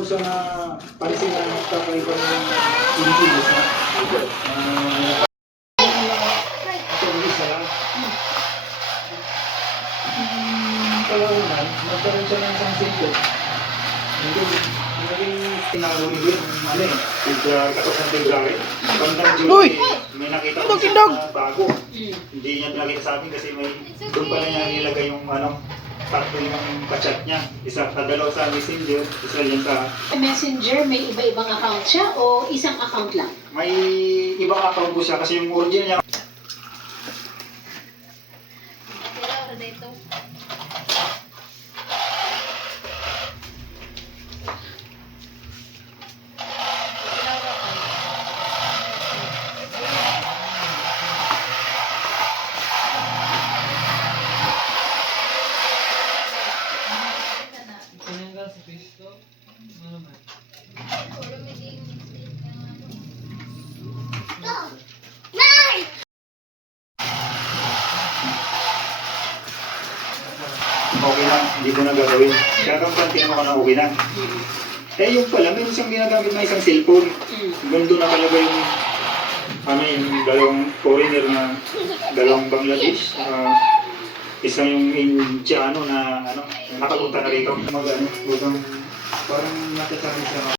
uso na pansin na nagkakaroon ko ng Pilipinas na isa lang. Kalaunan, magkaroon siya ng isang singko. Hindi, naging tinawag yun, ano eh, katok ng February. Bandang July, may nakita ko siya na bago. Hindi niya nakita sa akin kasi may doon pala niya nilagay yung ano, tatlo yung kachat niya. Isa, kadalaw sa Messenger, isa yan sa... Messenger, may iba-ibang account siya o isang account lang? May ibang account po siya kasi yung original niya. Okay lang, hindi ko na gagawin. Kakampantin mo ka na okay lang. Eh yung pala, meron siyang ginagamit na isang cellphone. Gundo na talaga yung ano yung dalawang foreigner na dalawang Bangladesh. Isang yung Indiano na ano, nakapunta na rito. Mag-ano, parang natasabi siya.